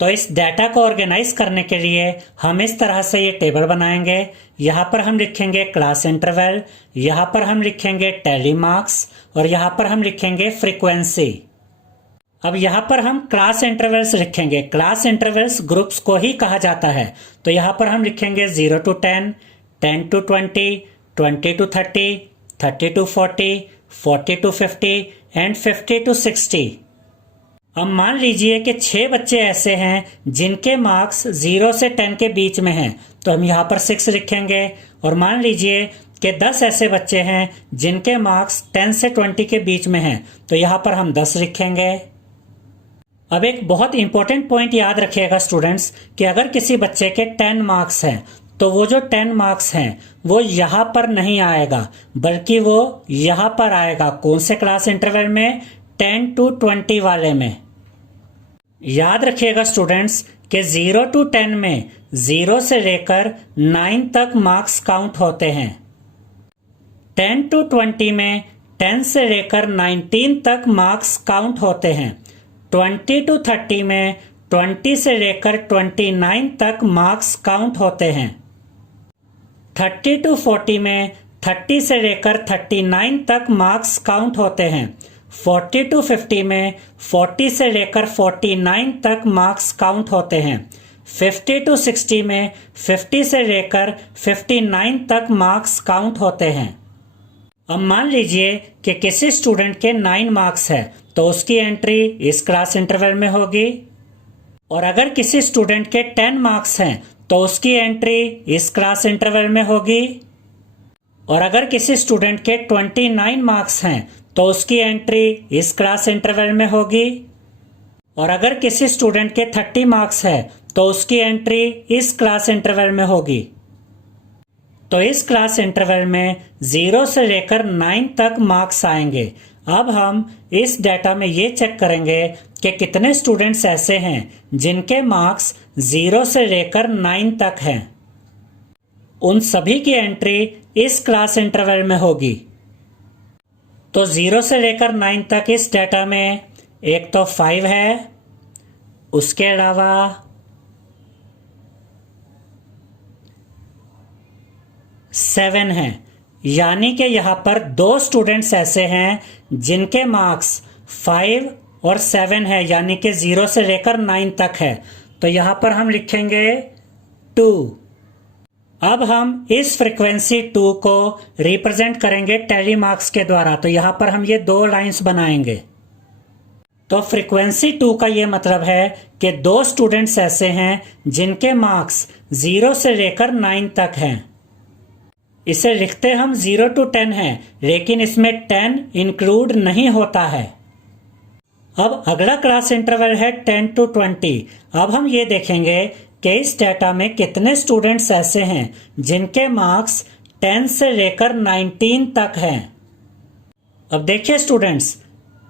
तो इस डाटा को ऑर्गेनाइज करने के लिए हम इस तरह से ये टेबल बनाएंगे। यहाँ पर हम लिखेंगे क्लास इंटरवल, यहाँ पर हम लिखेंगे टैली मार्क्स और यहाँ पर हम लिखेंगे फ्रीक्वेंसी। अब यहाँ पर हम क्लास इंटरवल्स लिखेंगे। क्लास इंटरवल्स ग्रुप्स को ही कहा जाता है। तो यहाँ पर हम लिखेंगे 0 to 10, 10 to 20, 20 to 30, 30 to 40, 40 to 50 and 50 to 60। अब मान लीजिए कि 6 बच्चे ऐसे हैं जिनके मार्क्स 0 से 10 के बीच में हैं, तो हम यहाँ पर 6 लिखेंगे। और मान लीजिए कि 10 ऐसे बच्चे हैं जिनके मार्क्स 10 से 20 के बीच में हैं, तो यहाँ पर हम 10 लिखेंगे। अब एक बहुत इंपॉर्टेंट पॉइंट याद रखिएगा स्टूडेंट्स कि अगर किसी बच्चे के 10 मार्क्स हैं तो वो जो 10 मार्क्स हैं वो यहाँ पर नहीं आएगा, बल्कि वो यहाँ पर आएगा। कौन से क्लास इंटरवल में? 10 to 20 वाले में। याद रखिएगा स्टूडेंट्स कि 0 to 10 में 0 से लेकर 9 तक मार्क्स काउंट होते हैं। 10 to 20 में 10 से लेकर 19 तक मार्क्स काउंट होते हैं। 20 to 30 में 20 से लेकर 29 तक मार्क्स काउंट होते हैं। 30 to 40 में 30 से लेकर 39 तक मार्क्स काउंट होते हैं। 40 to 50 में 40 से लेकर 49 तक मार्क्स काउंट होते हैं। 50 to 60 में 50 से लेकर 59 तक मार्क्स काउंट होते हैं। अब मान लीजिए कि किसी स्टूडेंट के 9 मार्क्स है तो उसकी एंट्री इस क्लास इंटरवल में होगी, और अगर किसी स्टूडेंट के 10 मार्क्स हैं तो उसकी एंट्री इस क्लास इंटरवल में होगी, और अगर किसी स्टूडेंट के 29 मार्क्स हैं तो उसकी एंट्री इस क्लास इंटरवल में होगी, और अगर किसी स्टूडेंट के 30 मार्क्स है तो उसकी एंट्री इस क्लास इंटरवल में होगी। तो इस क्लास इंटरवल में 0 से लेकर 9 तक मार्क्स आएंगे। अब हम इस डाटा में ये चेक करेंगे कि कितने स्टूडेंट्स ऐसे हैं जिनके मार्क्स 0 से लेकर 9 तक हैं। उन सभी की एंट्री इस क्लास इंटरवल में होगी। तो 0 से लेकर 9 तक इस डाटा में एक तो 5 है, उसके अलावा 7 है, यानी कि यहाँ पर 2 स्टूडेंट्स ऐसे हैं जिनके मार्क्स 5 और 7 है, यानी कि 0 से लेकर 9 तक है। तो यहाँ पर हम लिखेंगे 2। अब हम इस फ्रीक्वेंसी 2 को रिप्रेजेंट करेंगे टैली मार्क्स के द्वारा। तो यहाँ पर हम ये 2 लाइंस बनाएंगे। तो फ्रीक्वेंसी 2 का ये मतलब है कि 2 स्टूडेंट्स ऐसे हैं जिनके मार्क्स 0 से लेकर 9 तक हैं। इसे लिखते हम 0 to 10 है, लेकिन इसमें 10 इंक्लूड नहीं होता है। अब अगला क्लास इंटरवल है 10 to 20। अब हम ये देखेंगे कि इस डाटा में कितने स्टूडेंट्स ऐसे हैं जिनके मार्क्स 10 से लेकर 19 तक हैं। अब देखिए स्टूडेंट्स,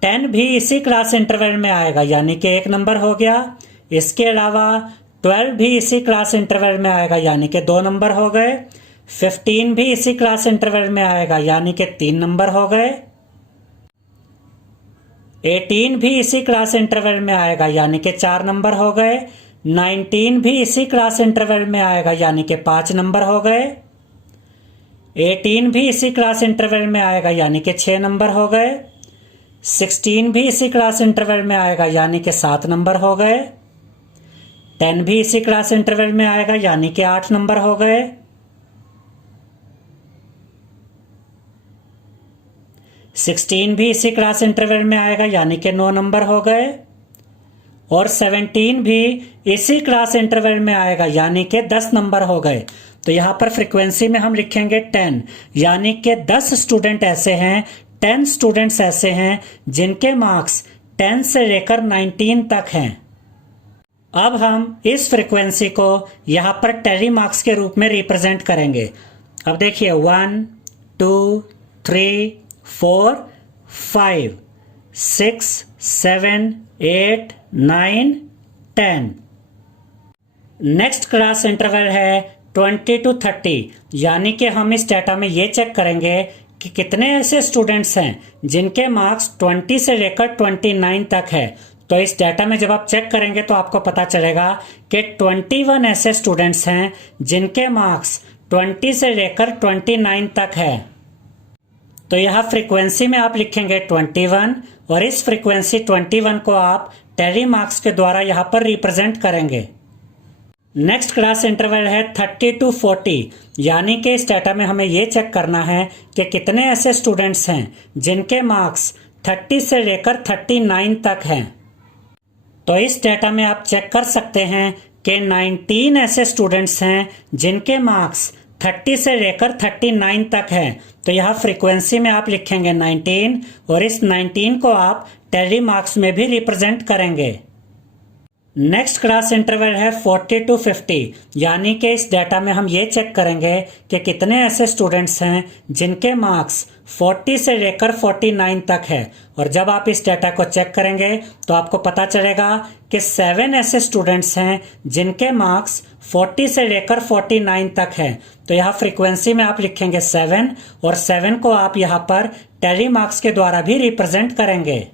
10 भी इसी क्लास इंटरवल में आएगा, यानी कि 1 नंबर हो गया। इसके अलावा 12 भी इसी क्लास इंटरवल में आएगा, यानी कि 2 नंबर हो गए। 15 भी इसी क्लास इंटरवल में आएगा, यानी कि 3 नंबर हो गए। 18 भी इसी क्लास इंटरवल में आएगा, यानी कि 4 नंबर हो गए। 19 भी इसी क्लास इंटरवल में आएगा, यानी कि 5 नंबर हो गए। 18 भी इसी क्लास इंटरवल में आएगा, यानी कि 6 नंबर हो गए। 16 भी इसी क्लास इंटरवल में आएगा, यानी कि 7 नंबर हो गए। 10 भी इसी क्लास इंटरवल में आएगा, यानी कि 8 नंबर हो गए। 16 भी इसी क्लास इंटरवल में आएगा यानी कि 9 नंबर हो गए, और 17 भी इसी क्लास इंटरवल में आएगा यानी कि 10 नंबर हो गए। तो यहां पर फ्रीक्वेंसी में हम लिखेंगे 10 यानी कि 10 स्टूडेंट ऐसे हैं, 10 स्टूडेंट्स ऐसे हैं जिनके मार्क्स 10 से लेकर 19 तक हैं। अब हम इस फ्रीक्वेंसी को यहां पर टेली मार्क्स के रूप में रिप्रेजेंट करेंगे। अब देखिए 1 2 3 4 5 6 7 8 9 10। नेक्स्ट क्लास इंटरवल है 20 to 30 यानी कि हम इस डाटा में ये चेक करेंगे कि कितने ऐसे स्टूडेंट्स हैं जिनके मार्क्स 20 से लेकर 29 तक है। तो इस डाटा में जब आप चेक करेंगे तो आपको पता चलेगा कि 21 ऐसे स्टूडेंट्स हैं जिनके मार्क्स 20 से लेकर 29 तक है। तो यहाँ फ्रीक्वेंसी में आप लिखेंगे 21 और इस फ्रीक्वेंसी 21 को आप टेली मार्क्स के द्वारा यहाँ पर रिप्रेजेंट करेंगे। नेक्स्ट क्लास इंटरवल है 30 to 40 यानी कि इस डाटा में हमें ये चेक करना है कि कितने ऐसे स्टूडेंट्स हैं जिनके मार्क्स 30 से लेकर 39 तक हैं। तो इस डाटा में आप चेक कर सकते हैं कि 19 ऐसे स्टूडेंट्स हैं जिनके मार्क्स 30 से लेकर 39 तक है। तो यहाँ फ्रीक्वेंसी में आप लिखेंगे 19 और इस 19 को आप टेली मार्क्स में भी रिप्रेजेंट करेंगे। नेक्स्ट क्लास इंटरवल है 40 to 50 यानी कि इस डाटा में हम ये चेक करेंगे कि कितने ऐसे स्टूडेंट्स हैं जिनके मार्क्स 40 से लेकर 49 तक है। और जब आप इस डाटा को चेक करेंगे तो आपको पता चलेगा कि 7 ऐसे स्टूडेंट्स हैं जिनके मार्क्स 40 से लेकर 49 तक है। तो यहाँ फ्रीक्वेंसी में आप लिखेंगे 7 और 7 को आप यहाँ पर टेली मार्क्स के द्वारा भी रिप्रेजेंट करेंगे।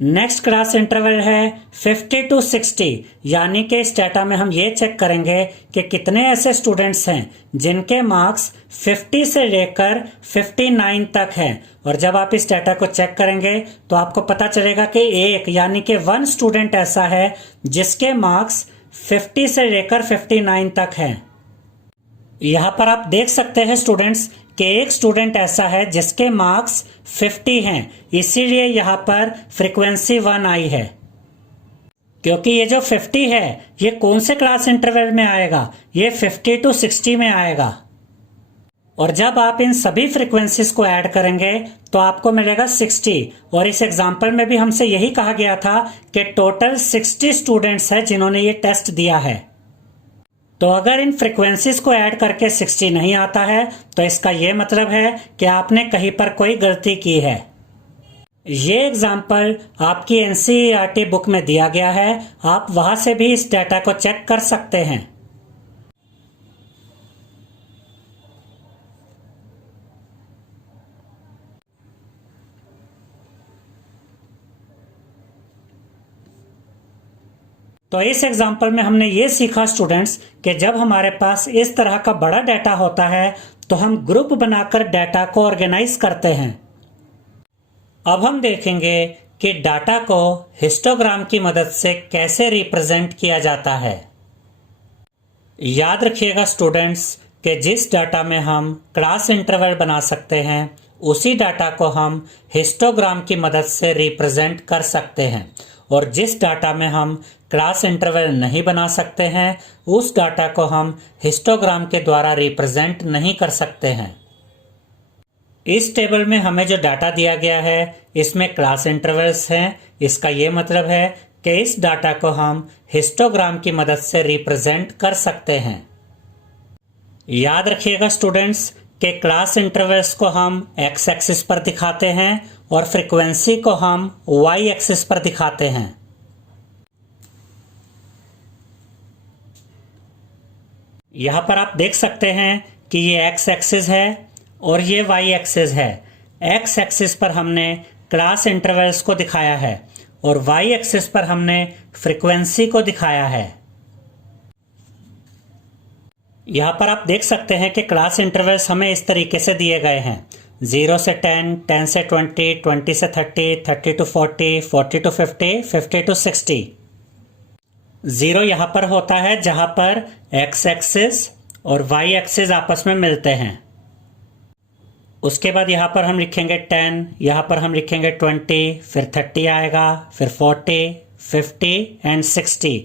नेक्स्ट क्लास इंटरवल है 50 to 60 यानी कि इस डाटा में हम ये चेक करेंगे कि कितने ऐसे स्टूडेंट्स हैं जिनके मार्क्स 50 से लेकर 59 तक हैं। और जब आप इस डाटा को चेक करेंगे तो आपको पता चलेगा कि एक यानी कि 1 स्टूडेंट ऐसा है जिसके मार्क्स 50 से लेकर 59 तक हैं। यहाँ पर आप देख सकते हैं स्टूडेंट्स कि एक स्टूडेंट ऐसा है जिसके मार्क्स 50 हैं, इसीलिए यहाँ पर फ्रीक्वेंसी 1 आई है। क्योंकि ये जो 50 है ये कौन से क्लास इंटरवल में आएगा, ये 50 to 60 में आएगा। और जब आप इन सभी फ्रीक्वेंसीज को ऐड करेंगे तो आपको मिलेगा 60। और इस एग्जाम्पल में भी हमसे यही कहा गया था कि टोटल 60 स्टूडेंट्स हैं जिन्होंने ये टेस्ट दिया है। तो अगर इन फ्रीक्वेंसीज को ऐड करके 60 नहीं आता है तो इसका यह मतलब है कि आपने कहीं पर कोई गलती की है। ये एग्जाम्पल आपकी एनसीईआरटी बुक में दिया गया है, आप वहां से भी इस डाटा को चेक कर सकते हैं। तो इस एग्जाम्पल में हमने ये सीखा स्टूडेंट्स कि जब हमारे पास इस तरह का बड़ा डाटा होता है तो हम ग्रुप बनाकर डाटा को ऑर्गेनाइज करते हैं। अब हम देखेंगे कि डाटा को हिस्टोग्राम की मदद से कैसे रिप्रेजेंट किया जाता है। याद रखिएगा स्टूडेंट्स कि जिस डाटा में हम क्लास इंटरवल बना सकते हैं उसी डाटा को हम हिस्टोग्राम की मदद से रिप्रेजेंट कर सकते हैं, और जिस डाटा में हम क्लास इंटरवल नहीं बना सकते हैं उस डाटा को हम हिस्टोग्राम के द्वारा रिप्रेजेंट नहीं कर सकते हैं। इस टेबल में हमें जो डाटा दिया गया है इसमें क्लास इंटरवल्स हैं। इसका ये मतलब है कि इस डाटा को हम हिस्टोग्राम की मदद से रिप्रेजेंट कर सकते हैं। याद रखिएगा स्टूडेंट्स कि क्लास इंटरवल्स को हम एक्स एक्सिस पर दिखाते हैं और फ्रीक्वेंसी को हम वाई एक्सिस पर दिखाते हैं। यहां पर आप देख सकते हैं कि ये एक्स एक्सिस है और ये वाई एक्सिस है। एक्स एक्सिस पर हमने क्लास इंटरवल्स को दिखाया है और वाई एक्सिस पर हमने फ्रीक्वेंसी को दिखाया है। यहां पर आप देख सकते हैं कि क्लास इंटरवल्स हमें इस तरीके से दिए गए हैं, 0 से 10, 10 से 20, 20 से 30, 30 to 40, 40 to 50, 50 to 60। 0 यहां पर होता है जहां पर एक्स एक्सिस और वाई एक्सिस आपस में मिलते हैं। उसके बाद यहाँ पर हम लिखेंगे 10, यहाँ पर हम लिखेंगे 20, फिर 30 आएगा, फिर 40, 50 एंड 60।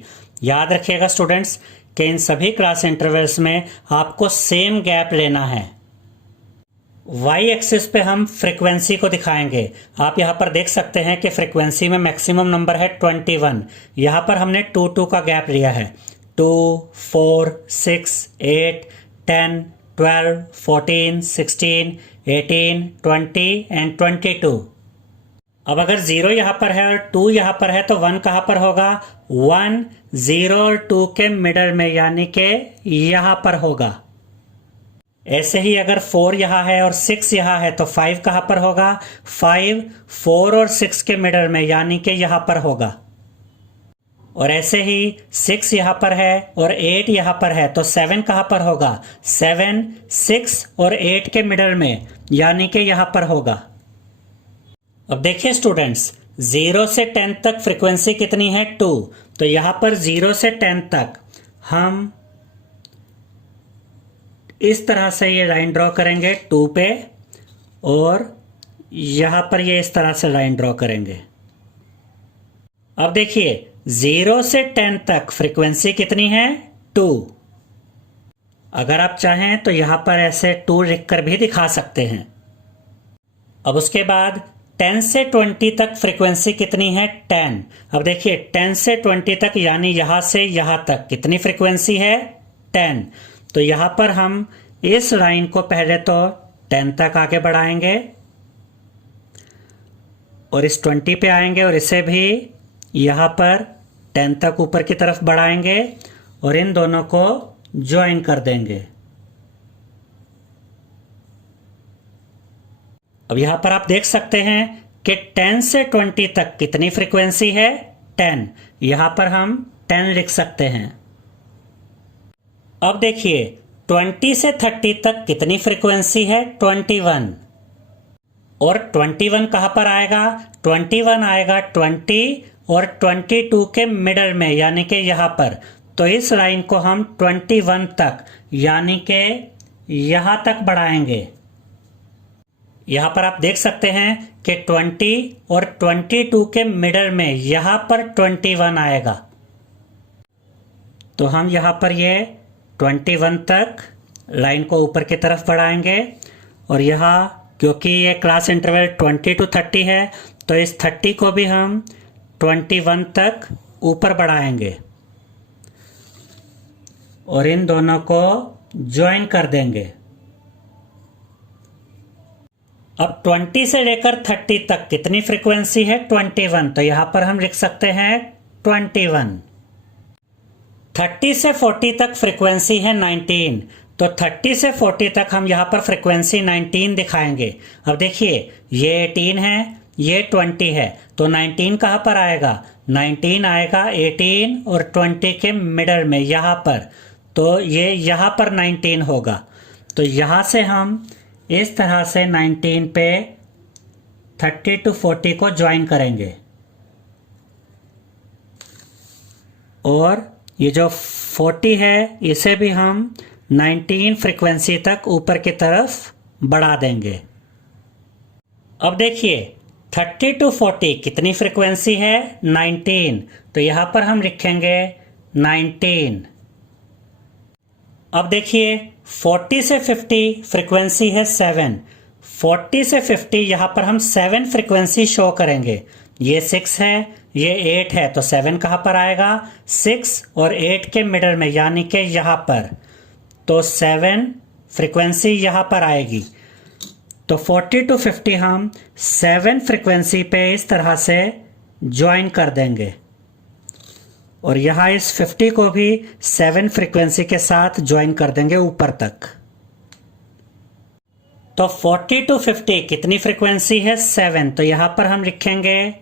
याद रखिएगा स्टूडेंट्स कि इन सभी क्लास इंटरवल्स में आपको सेम गैप लेना है। वाई एक्सिस पे हम फ्रीक्वेंसी को दिखाएंगे। आप यहाँ पर देख सकते हैं कि फ्रीक्वेंसी में मैक्सिमम नंबर है 21। यहाँ पर हमने 2 का गैप लिया है। 2, 4, 6, 8, 10, 12, 14, 16, 18, 20 एंड 22। अब अगर 0 यहाँ पर है और 2 यहाँ पर है तो 1 कहाँ पर होगा? 1, 0 और 2 के मिडल में, यानी कि यहाँ पर होगा। ऐसे ही अगर 4 यहाँ है और 6 यहाँ है तो 5 कहाँ पर होगा? 5, 4 और 6 के मिडल में, यानी कि यहाँ पर होगा। और ऐसे ही 6 यहाँ पर है और 8 यहाँ पर है तो 7 कहाँ पर होगा? 7, 6 और 8 के मिडल में, यानी कि यहाँ पर होगा। अब देखिए स्टूडेंट्स, 0 से 10 तक फ्रीक्वेंसी कितनी है? 2। तो यहाँ पर 0 से 10 तक हम इस तरह से ये लाइन ड्रॉ करेंगे 2 पे, और यहाँ पर ये इस तरह से लाइन ड्रॉ करेंगे। अब देखिए 0 से 10 तक फ्रीक्वेंसी कितनी है? 2। अगर आप चाहें तो यहाँ पर ऐसे 2 लिखकर भी दिखा सकते हैं। अब उसके बाद 10 से 20 तक फ्रीक्वेंसी कितनी है? 10। अब देखिए 10 से 20 तक यानी यहां से यहां तक कितनी फ्रीक्वेंसी है? 10। तो यहां पर हम इस लाइन को पहले तो 10 तक आगे बढ़ाएंगे और इस 20 पे आएंगे और इसे भी यहां पर 10 तक ऊपर की तरफ बढ़ाएंगे और इन दोनों को ज्वाइन कर देंगे। अब यहां पर आप देख सकते हैं कि 10 से 20 तक कितनी फ्रीक्वेंसी है? 10। यहां पर हम 10 लिख सकते हैं। अब देखिए 20 से 30 तक कितनी फ्रीक्वेंसी है? 21। और 21 कहां पर आएगा? 21 आएगा 20 और 22 के मिडल में, यानी कि यहां पर। तो इस लाइन को हम 21 तक यानी कि यहां तक बढ़ाएंगे। यहां पर आप देख सकते हैं कि 20 और 22 के मिडल में यहां पर 21 आएगा। तो हम यहां पर ये 21 तक लाइन को ऊपर की तरफ बढ़ाएंगे और यहां क्योंकि ये क्लास इंटरवल 20 to 30 है तो इस 30 को भी हम 21 तक ऊपर बढ़ाएंगे और इन दोनों को ज्वाइन कर देंगे। अब 20 से लेकर 30 तक कितनी फ्रीक्वेंसी है? 21। तो यहां पर हम लिख सकते हैं 21। 30 से 40 तक फ्रीक्वेंसी है 19। तो 30 से 40 तक हम यहां पर फ्रीक्वेंसी 19 दिखाएंगे। अब देखिए ये 18 है, ये 20 है, तो 19 कहां पर आएगा? 19 आएगा 18 और 20 के मिडल में यहां पर। तो ये यहां पर 19 होगा। तो यहां से हम इस तरह से 19 पे 30 to 40 को ज्वाइन करेंगे और ये जो 40 है इसे भी हम 19 फ्रीक्वेंसी तक ऊपर की तरफ बढ़ा देंगे। अब देखिए 30 to 40 कितनी फ्रीक्वेंसी है? 19। तो यहां पर हम लिखेंगे 19। अब देखिए 40 से 50 फ्रीक्वेंसी है 7। 40 से 50 यहां पर हम 7 फ्रीक्वेंसी शो करेंगे। ये 6 है, ये 8 है, तो 7 कहां पर आएगा? 6 और 8 के मिडल में, यानी कि यहां पर। तो 7 फ्रीक्वेंसी यहां पर आएगी। तो 40 to 50 हम 7 फ्रीक्वेंसी पे इस तरह से ज्वाइन कर देंगे और यहां इस 50 को भी 7 फ्रीक्वेंसी के साथ ज्वाइन कर देंगे ऊपर तक। तो 40 to 50 कितनी फ्रीक्वेंसी है? 7। तो यहां पर हम लिखेंगे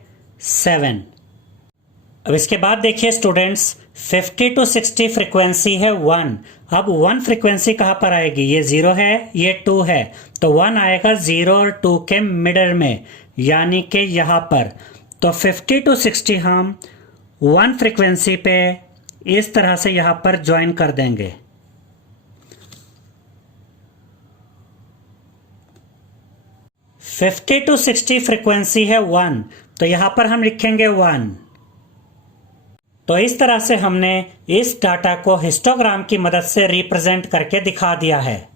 7। अब इसके बाद देखिए स्टूडेंट्स 50 to 60 फ्रीक्वेंसी है 1। अब 1 फ्रीक्वेंसी कहां पर आएगी? ये 0 है, ये 2 है, तो 1 आएगा 0 और 2 के मिडल में, यानी कि यहां पर। तो 50 to 60 हम 1 फ्रीक्वेंसी पे इस तरह से यहां पर ज्वाइन कर देंगे 50 to 60 फ्रीक्वेंसी है 1, तो यहां पर हम लिखेंगे 1। तो इस तरह से हमने इस डाटा को हिस्टोग्राम की मदद से रिप्रेजेंट करके दिखा दिया है।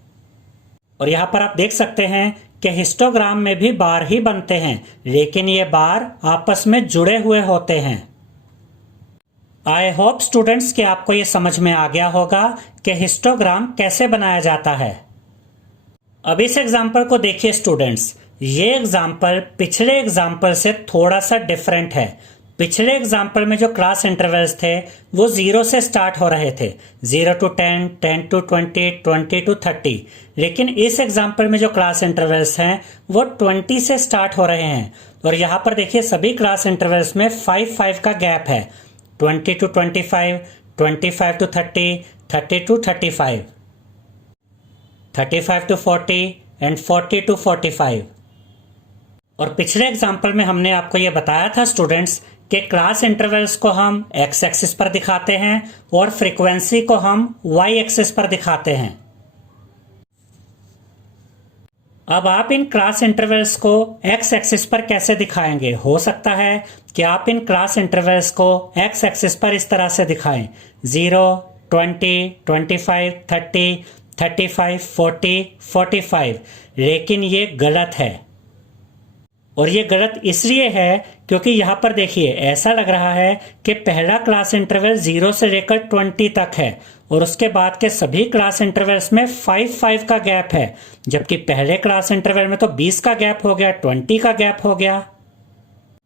और यहां पर आप देख सकते हैं कि हिस्टोग्राम में भी बार ही बनते हैं, लेकिन ये बार आपस में जुड़े हुए होते हैं। आई होप स्टूडेंट्स कि आपको ये समझ में आ गया होगा कि हिस्टोग्राम कैसे बनाया जाता है। अब इस एग्जाम्पल को देखिए स्टूडेंट्स, ये एग्जाम्पल पिछले एग्जाम्पल से थोड़ा सा डिफरेंट है। पिछले एग्जाम्पल में जो क्लास इंटरवल्स थे वो 0 से स्टार्ट हो रहे थे, 0 to 10, 10 to 20, 20 to 30। लेकिन इस एग्जाम्पल में जो क्लास इंटरवल्स हैं वो 20 से स्टार्ट हो रहे हैं। और यहाँ पर देखिए सभी क्लास इंटरवल्स में 5-5 का गैप है, 20 to 25, 25 to 30, 30 to 35, 35 to 40 and 40 to 45। और पिछले एग्जाम्पल में हमने आपको ये बताया था स्टूडेंट्स कि क्लास इंटरवल्स को हम एक्स एक्सिस पर दिखाते हैं और फ्रीक्वेंसी को हम वाई एक्सिस पर दिखाते हैं। अब आप इन क्लास इंटरवल्स को एक्स एक्सिस पर कैसे दिखाएंगे? हो सकता है कि आप इन क्लास इंटरवल्स को एक्स एक्सिस पर इस तरह से दिखाएं, 0, 20, 25, 30, 35, 40, 45। लेकिन ये गलत है। और ये गलत इसलिए है क्योंकि यहाँ पर देखिए ऐसा लग रहा है कि पहला क्लास इंटरवल 0 से लेकर 20 तक है और उसके बाद के सभी क्लास इंटरवल्स में 5-5 का गैप है, जबकि पहले क्लास इंटरवल में तो 20 का गैप हो गया, 20 का गैप हो गया।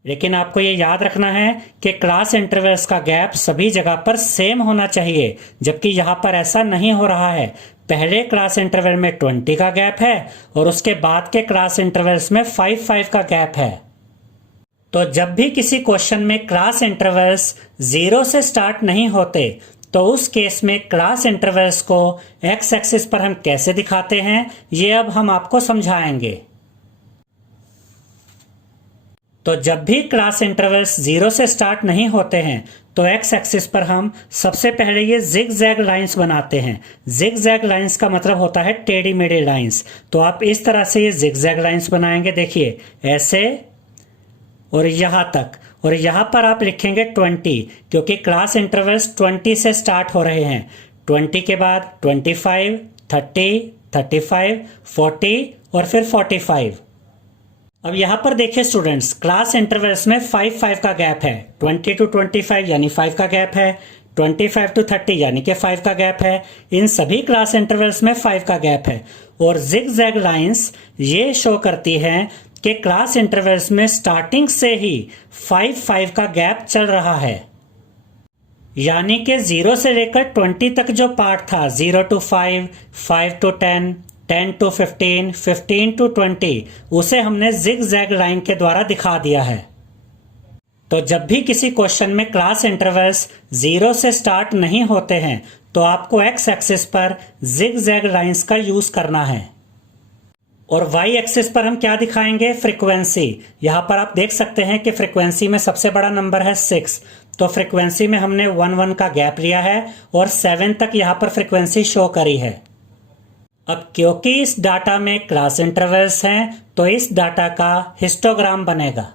लेकिन आपको ये याद रखना है कि क्लास इंटरवल्स का गैप सभी जगह पर सेम होना चाहिए, जबकि यहाँ पर ऐसा नहीं हो रहा है। पहले क्लास इंटरवल में 20 का गैप है और उसके बाद के क्लास इंटरवल्स में 5-5 का गैप है। तो जब भी किसी क्वेश्चन में क्लास इंटरवल्स 0 से स्टार्ट नहीं होते तो उस केस में क्लास इंटरवल्स को एक्स एक्सिस पर हम कैसे दिखाते हैं ये अब हम आपको समझाएंगे। तो जब भी क्लास इंटरवल्स 0 से स्टार्ट नहीं होते हैं तो एक्स एक्सिस पर हम सबसे पहले ये जिग जैग लाइन्स बनाते हैं। जिग जैग लाइन्स का मतलब होता है टेढ़ी मेढ़ी लाइन्स। तो आप इस तरह से ये जिग जैग लाइन्स बनाएंगे, देखिए ऐसे और यहाँ तक, और यहाँ पर आप लिखेंगे 20 क्योंकि क्लास इंटरवल्स 20 से स्टार्ट हो रहे हैं। 20 के बाद 25, 30, 35, 40 और फिर 45। अब यहाँ पर देखिए स्टूडेंट्स, क्लास इंटरवल्स में 5-5 का गैप है, 20 to 25 यानी 5 का गैप है, 25 to 30 यानी कि 5 का गैप है। इन सभी क्लास इंटरवल्स में 5 का गैप है। और जिग जैग लाइन्स ये शो करती हैं कि क्लास इंटरवल्स में स्टार्टिंग से ही 5-5 का गैप चल रहा है, यानी कि 0 से लेकर 20 तक जो पार्ट था, 0 to 5, 5 to 10, 10 to 15, 15 to 20, उसे हमने जिग जैग लाइन के द्वारा दिखा दिया है। तो जब भी किसी क्वेश्चन में क्लास इंटरवल्स 0 से स्टार्ट नहीं होते हैं तो आपको एक्स एक्सिस पर जिग जैग लाइन्स का यूज करना है। और वाई एक्सिस पर हम क्या दिखाएंगे? फ्रीक्वेंसी। यहां पर आप देख सकते हैं कि फ्रीक्वेंसी में सबसे बड़ा नंबर है 6, तो फ्रीक्वेंसी में हमने 1-1 का गैप लिया है और 7 तक यहां पर फ्रीक्वेंसी शो करी है। अब क्योंकि इस डाटा में क्लास इंटरवल्स हैं तो इस डाटा का हिस्टोग्राम बनेगा,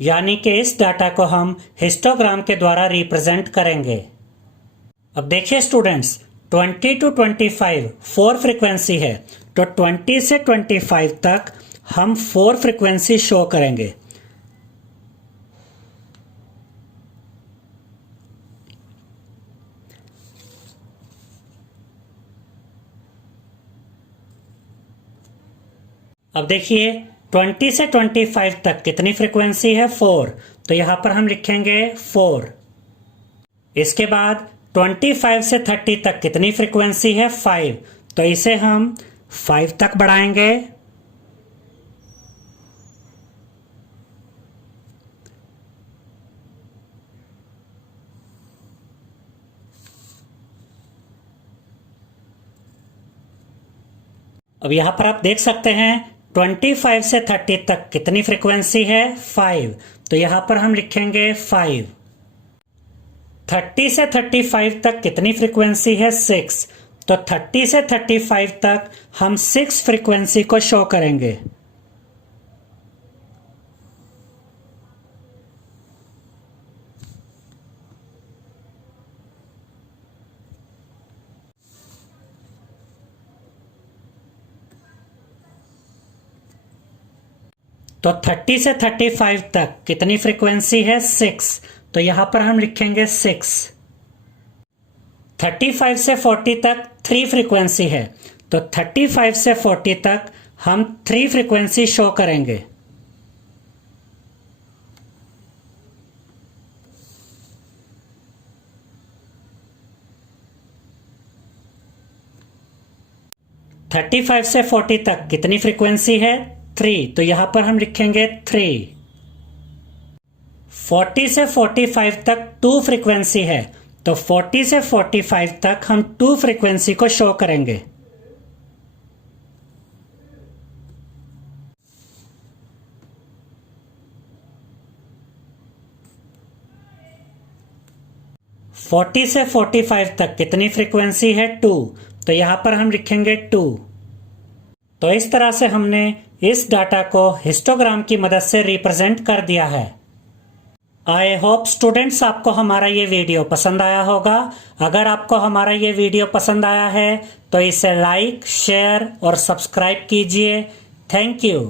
यानी कि इस डाटा को हम हिस्टोग्राम के द्वारा रिप्रेजेंट करेंगे। अब देखिए स्टूडेंट्स, 20 to 25 4 फ्रीक्वेंसी है, तो 20 से 25 तक हम 4 फ्रीक्वेंसी शो करेंगे। अब देखिए 20 से 25 तक कितनी फ्रीक्वेंसी है? 4, तो यहां पर हम लिखेंगे 4। इसके बाद 25 से 30 तक कितनी फ्रीक्वेंसी है? 5, तो इसे हम 5 तक बढ़ाएंगे। अब यहां पर आप देख सकते हैं 25 से 30 तक कितनी फ्रीक्वेंसी है? 5, तो यहां पर हम लिखेंगे 5। 30 से 35 तक कितनी फ्रीक्वेंसी है? 6, तो 30 से 35 तक हम 6 फ्रीक्वेंसी को शो करेंगे। तो 30 से 35 तक कितनी फ्रीक्वेंसी है? 6। तो यहां पर हम लिखेंगे 6। 35 से 40 तक 3 फ्रीक्वेंसी है, तो 35 से 40 तक हम 3 फ्रीक्वेंसी शो करेंगे। थर्टी 35 से 40 तक कितनी फ्रीक्वेंसी है? 3। तो यहां पर हम लिखेंगे 3। 40 से 45 तक 2 फ्रीक्वेंसी है, तो 40 से 45 तक हम 2 फ्रीक्वेंसी को शो करेंगे। फोर्टी से 45 तक कितनी फ्रीक्वेंसी है? 2। तो यहां पर हम लिखेंगे 2। तो इस तरह से हमने इस डाटा को हिस्टोग्राम की मदद से रिप्रेजेंट कर दिया है। आई होप स्टूडेंट्स आपको हमारा ये वीडियो पसंद आया होगा। अगर आपको हमारा ये वीडियो पसंद आया है तो इसे लाइक, शेयर और सब्सक्राइब कीजिए। Thank you.